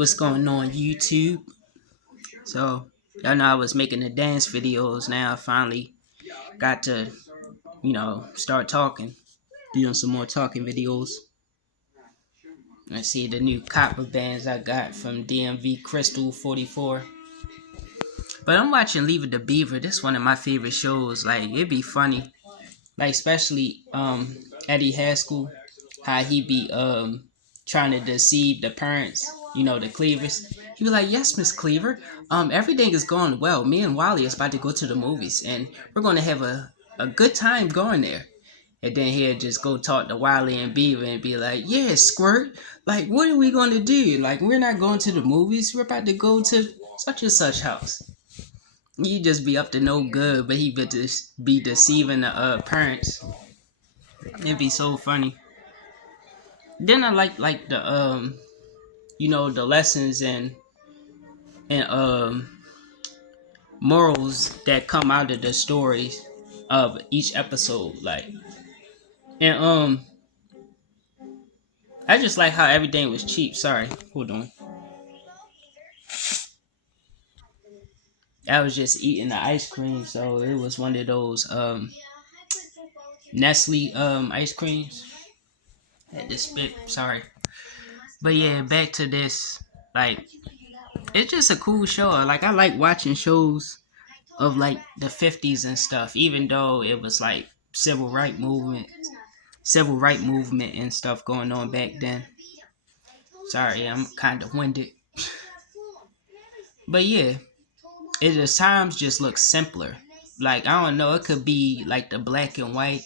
What's going on YouTube? So y'all know I was making the dance videos. Now I finally got to, start talking, doing some more talking videos. Let's see the new copper bands I got from DMV Crystal 44. But I'm watching Leave It to Beaver. This is one of my favorite shows. Like, it'd be funny. Like, especially Eddie Haskell, how he be trying to deceive the parents, the Cleavers. He be like, "Yes, Miss Cleaver, everything is going well. Me and Wally is about to go to the movies, and we're gonna have a good time going there." And then he'll just go talk to Wally and Beaver and be like, "Yeah, Squirt, like, what are we gonna do? Like, we're not going to the movies. We're about to go to such and such house." He just be up to no good, but he would just be deceiving the parents. It'd be so funny. Then I like the the lessons and morals that come out of the stories of each episode. And I just like how everything was cheap. Sorry, hold on. I was just eating the ice cream, so it was one of those Nestle ice creams. Had to spit. Sorry. But yeah, back to this. Like, it's just a cool show. Like, I like watching shows of like the 50s and stuff, even though it was like civil right movement and stuff going on back then. Sorry, I'm kind of winded. But yeah, it at times just looks simpler. Like, I don't know, it could be like the black and white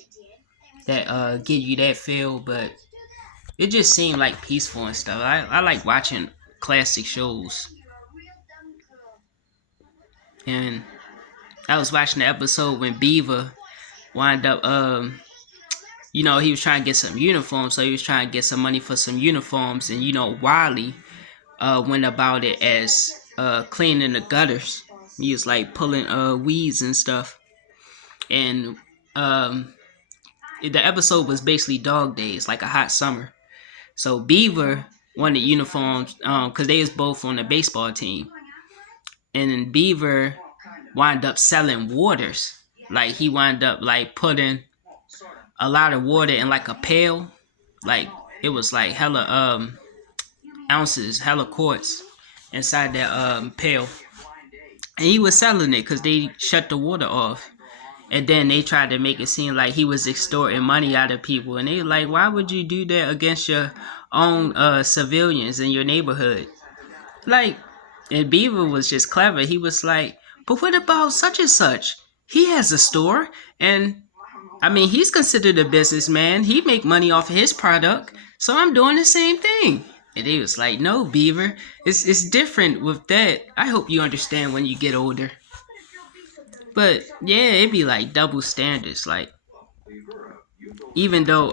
that give you that feel, but it just seemed like peaceful and stuff. I like watching classic shows. And I was watching the episode when Beaver wound up he was trying to get some uniforms, so he was trying to get some money for some uniforms, and Wally went about it as cleaning the gutters. He was like pulling weeds and stuff. And the episode was basically dog days, like a hot summer. So Beaver wanted uniforms because they was both on the baseball team. And then Beaver wound up selling waters. Like, he wound up like putting a lot of water in like a pail. Like, it was like hella ounces, hella quarts inside that pail. And he was selling it because they shut the water off. And then they tried to make it seem like he was extorting money out of people. And they were like, why would you do that against your own civilians in your neighborhood? Like, and Beaver was just clever. He was like, but what about such and such? He has a store. And, I mean, he's considered a businessman. He make money off of his product. So I'm doing the same thing. And they was like, no, Beaver, it's different with that. I hope you understand when you get older. But yeah, it'd be like double standards. Like, even though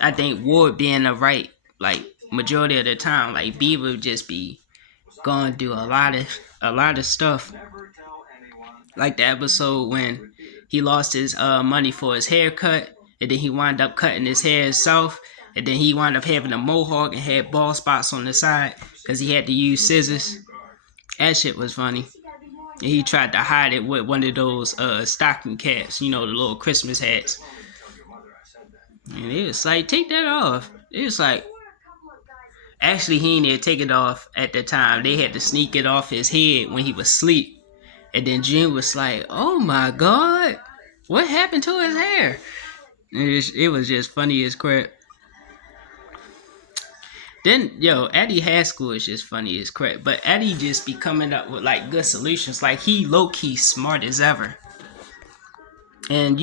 I think Ward being the right, like, majority of the time, like, Beaver would just be going through a lot of stuff. Like the episode when he lost his money for his haircut, and then he wound up cutting his hair himself, and then he wound up having a mohawk and had bald spots on the side because he had to use scissors. That shit was funny. And he tried to hide it with one of those stocking caps, the little Christmas hats. And it was like, take that off. It was like, actually, he didn't take it off at the time. They had to sneak it off his head when he was asleep. And then Jim was like, oh my God, what happened to his hair? It was just funny as crap. Then, Eddie Haskell is just funny as crap. But Eddie just be coming up with, like, good solutions. Like, he low-key smart as ever. And,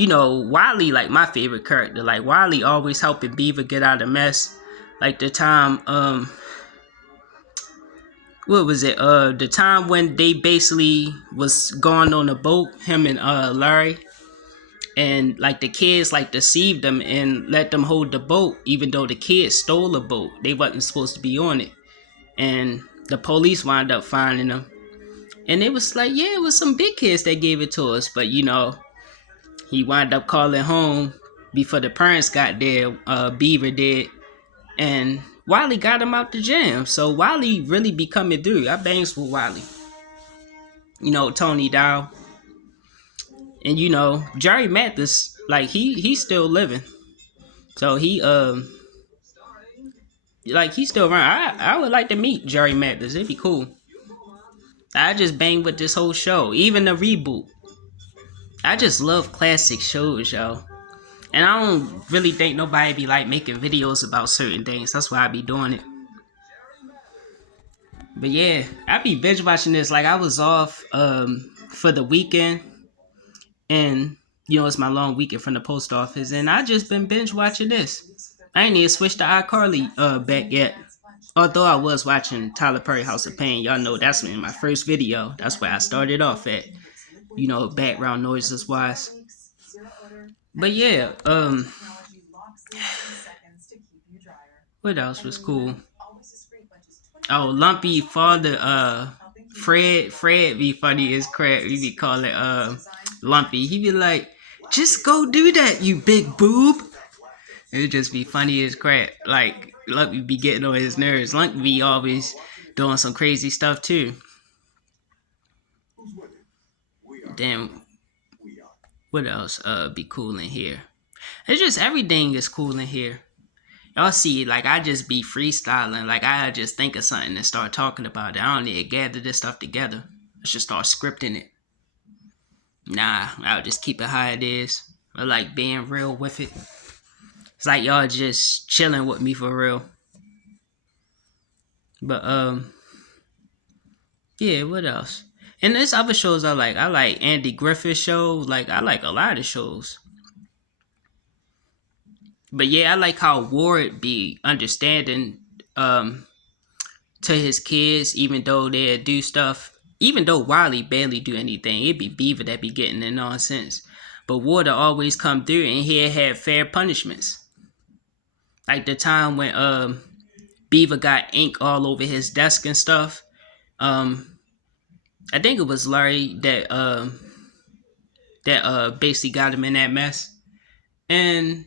Wally, like, my favorite character. Like, Wally always helping Beaver get out of mess. Like, the time, what was it? The time when they basically was going on a boat, him and Larry. And, like, the kids, like, deceived them and let them hold the boat, even though the kids stole the boat. They wasn't supposed to be on it. And the police wound up finding them. And it was like, yeah, it was some big kids that gave it to us. But, he wound up calling home before the parents got there. Beaver did. And Wiley got him out the gym. So Wiley really be coming through. I bangs with Wiley. Tony Dow. And Jerry Mathis, like he's still living. So he's still around. I would like to meet Jerry Mathis. It'd be cool. I just bang with this whole show. Even the reboot. I just love classic shows, yo. And I don't really think nobody be like making videos about certain things. That's why I be doing it. But yeah, I be binge watching this. Like I was off for the weekend, and it's my long weekend from the post office, and I just been binge watching this. I ain't even switched to iCarly back yet. Although I was watching Tyler Perry House of Pain, y'all know that's in my first video. That's where I started off at. Background noises wise. But yeah, what else was cool? Oh, Lumpy father, Fred be funny as crap. We be calling Lumpy. He be like, just go do that, you big boob. It'd just be funny as crap. Like, Lumpy be getting on his nerves. Lumpy be always doing some crazy stuff too. Damn. What else be cool in here? It's just everything is cool in here. Y'all see, like, I just be freestyling. Like, I just think of something and start talking about it. I don't need to gather this stuff together. I should start scripting it. Nah, I'll just keep it how it is. I like being real with it. It's like y'all just chilling with me for real. But, yeah, what else? And there's other shows I like. I like Andy Griffith's show. Like, I like a lot of shows. But yeah, I like how Ward be understanding to his kids, even though they do stuff. Even though Wiley barely do anything, it'd be Beaver that be getting the nonsense. But Ward always come through and he had fair punishments. Like the time when Beaver got ink all over his desk and stuff. I think it was Larry that basically got him in that mess. And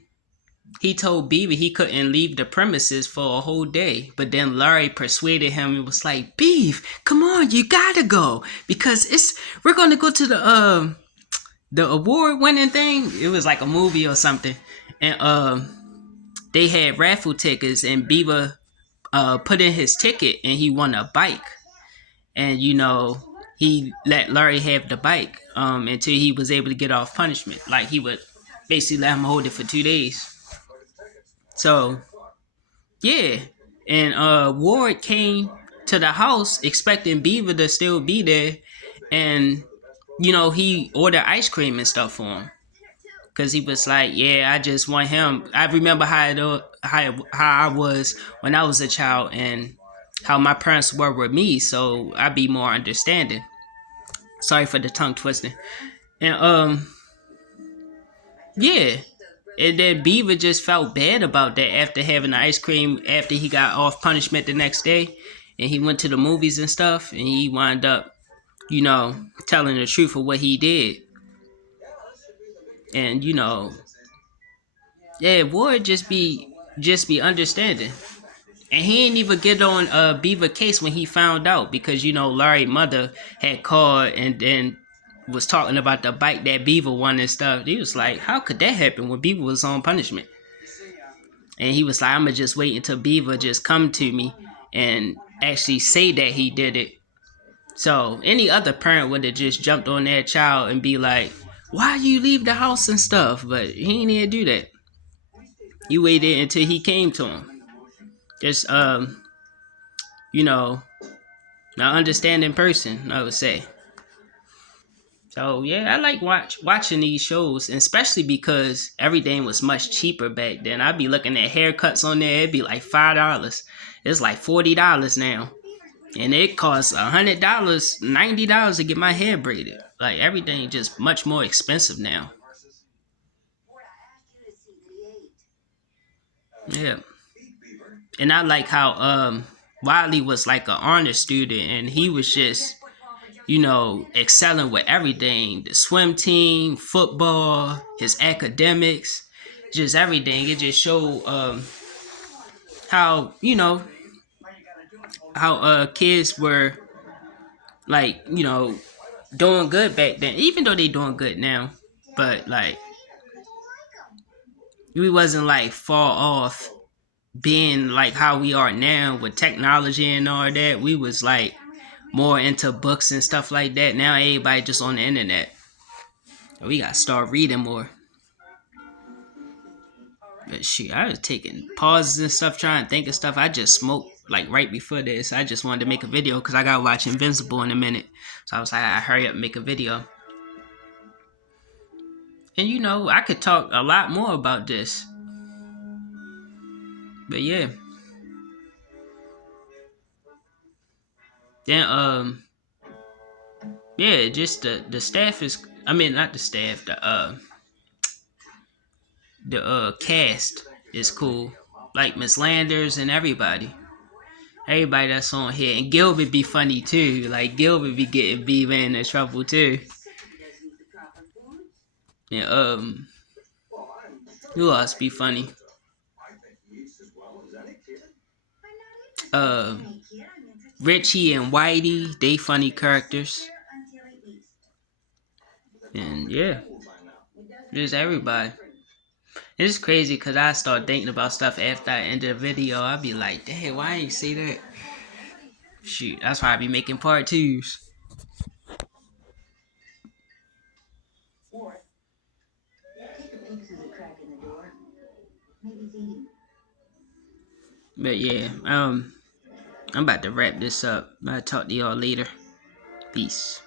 he told Beaver he couldn't leave the premises for a whole day. But then Larry persuaded him and was like, Beav, come on, you gotta go. Because we're gonna go to the award winning thing. It was like a movie or something. And they had raffle tickets and Beaver put in his ticket and he won a bike. And he let Larry have the bike until he was able to get off punishment. Like he would basically let him hold it for 2 days. So, yeah. And Ward came to the house expecting Beaver to still be there. And, he ordered ice cream and stuff for him. Because he was like, yeah, I just want him. I remember how I was when I was a child and how my parents were with me. So I'd be more understanding. Sorry for the tongue twisting. And, yeah. And then Beaver just felt bad about that after having the ice cream after he got off punishment the next day. And he went to the movies and stuff. And he wound up, telling the truth of what he did. And, yeah, Ward just be understanding. And he didn't even get on Beaver case when he found out. Because, Larry's mother had called and then was talking about the bike that Beaver won and stuff. He was like, how could that happen when Beaver was on punishment? And he was like, I'm going to just wait until Beaver just come to me and actually say that he did it. So any other parent would have just jumped on their child and be like, why you leave the house and stuff? But he didn't even do that. He waited until he came to him. Just, an understanding person, I would say. So, yeah, I like watching these shows, and especially because everything was much cheaper back then. I'd be looking at haircuts on there. It'd be like $5. It's like $40 now. And it costs $100, $90 to get my hair braided. Like, everything just much more expensive now. Yeah. And I like how Wiley was like an honor student, and he was just excelling with everything. The swim team, football, his academics, just everything. It just showed how how kids were like doing good back then, even though they doing good now, but like we wasn't like far off being like how we are now with technology and all that. We was like more into books and stuff like that. Now everybody just on the internet. We gotta start reading more. But shit, I was taking pauses and stuff, trying to think of stuff. I just smoked like right before this. I just wanted to make a video because I gotta watch Invincible in a minute. So I was like, I hurry up and make a video. And I could talk a lot more about this. But yeah. Then yeah, just the staff is, I mean, not the staff, the cast is cool. Like Miss Landers and everybody. Everybody that's on here. And Gilbert be funny too. Like Gilbert be getting Beaver into trouble too. And who else be funny? Richie and Whitey, they funny characters. And yeah, just everybody. It's crazy because I start thinking about stuff after I end the video. I be like, dang, why I ain't say that? Shoot, that's why I be making part twos. But yeah, I'm about to wrap this up. I'll talk to y'all later. Peace.